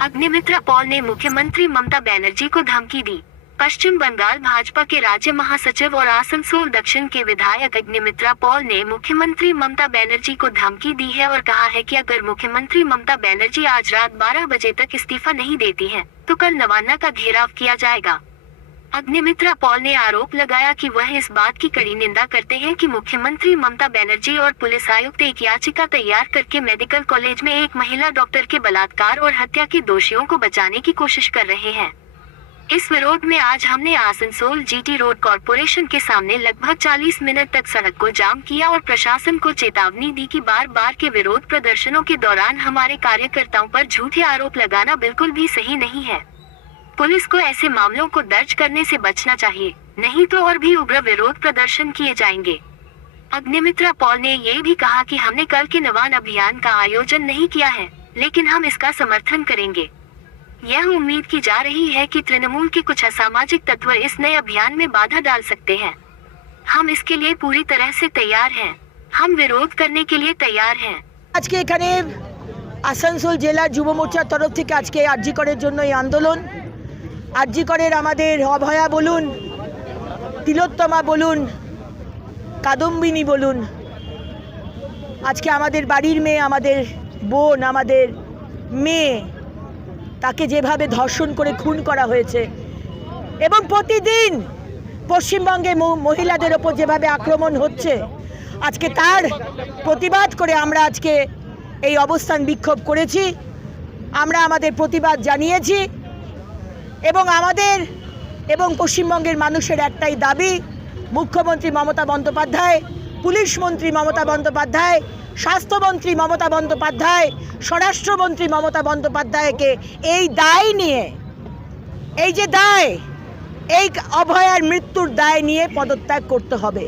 Agnimitra Paul ने मुख्यमंत्री ममता बनर्जी को धमकी दी। पश्चिम बंगाल भाजपा के राज्य महासचिव और आसनसोल दक्षिण के विधायक अग्निमित्रा पॉल ने मुख्यमंत्री ममता बनर्जी को धमकी दी है और कहा है कि अगर मुख्यमंत्री ममता बनर्जी आज रात 12 बजे तक इस्तीफा नहीं देती हैं, तो कल नवान्ना का घेराव किया जाएगा। अग्निमित्रा पॉल ने आरोप लगाया कि वह इस बात की कड़ी निंदा करते हैं कि मुख्यमंत्री ममता बनर्जी और पुलिस आयुक्त एक याचिका तैयार करके मेडिकल कॉलेज में एक महिला डॉक्टर के बलात्कार और हत्या के दोषियों को बचाने की कोशिश कर रहे हैं। इस विरोध में आज हमने आसनसोल जीटी रोड कॉरपोरेशन के सामने लगभग 40 मिनट तक सड़क को जाम किया और प्रशासन को चेतावनी दी कि बार-बार के विरोध प्रदर्शनों के दौरान हमारे कार्यकर्ताओं पर झूठे आरोप लगाना बिल्कुल भी सही नहीं है। पुलिस को ऐसे मामलों को दर्ज करने से बचना चाहिए, नहीं तो और भी उग्र विरोध प्रदर्शन किए जाएंगे। अग्निमित्रा पॉल ने ये भी कहा कि हमने कल के नवान अभियान का आयोजन नहीं किया है, लेकिन हम इसका समर्थन करेंगे। यह उम्मीद की जा रही है कि तृणमूल के कुछ असामाजिक तत्व इस नए अभियान में बाधा डाल सकते हैं। हम इसके लिए पूरी तरह से तैयार हैं। हम विरोध करने के लिए तैयार हैं। आज के এখানে আসানসোল জেলা যুব মোর্চার তরফ থেকে আজকে আরজি করের জন্য এই আন্দোলন। আরজি করের আমাদের অভয়া বলুন, তিলোত্তমা বলুন, কাদম্বিনী বলুন, আজকে আমাদের বাড়ির মেয়ে, আমাদের বোন, আমাদের মেয়ে, তাকে যেভাবে ধর্ষণ করে খুন করা হয়েছে এবং প্রতিদিন পশ্চিমবঙ্গে মহিলাদের ওপর যেভাবে আক্রমণ হচ্ছে, আজকে তার প্রতিবাদ করে আমরা আজকে এই অবস্থান বিক্ষোভ করেছি। আমরা আমাদের প্রতিবাদ জানিয়েছি এবং আমাদের এবং পশ্চিমবঙ্গের মানুষের একটাই দাবি, মুখ্যমন্ত্রী মমতা বন্দ্যোপাধ্যায়, পুলিশ মন্ত্রী মমতা বন্দ্যোপাধ্যায়, স্বাস্থ্যমন্ত্রী মমতা বন্দ্যোপাধ্যায়, স্বরাষ্ট্রমন্ত্রী মমতা বন্দ্যোপাধ্যায়কে এই দায় নিয়ে, এই যে দায়, এই অভয়ার মৃত্যুর দায় নিয়ে পদত্যাগ করতে হবে।